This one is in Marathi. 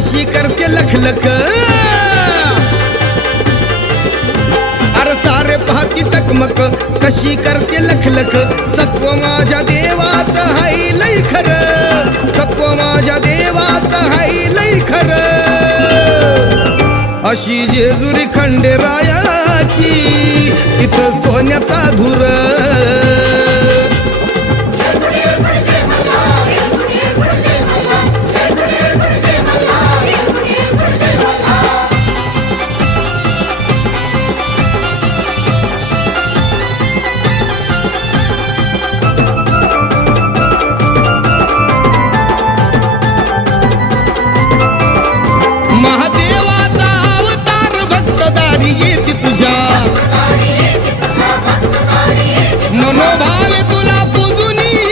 कशी करते लखलख, अरे सारे पाहती टकमक कशी करते लखलख. सत्व माझ्या देवाचं हाय लय खरं, सत्व माझ्या देवाचं हाय लय खरं. अशी जेजुरी खंडेरायाची इथं सोन्याचा धुर.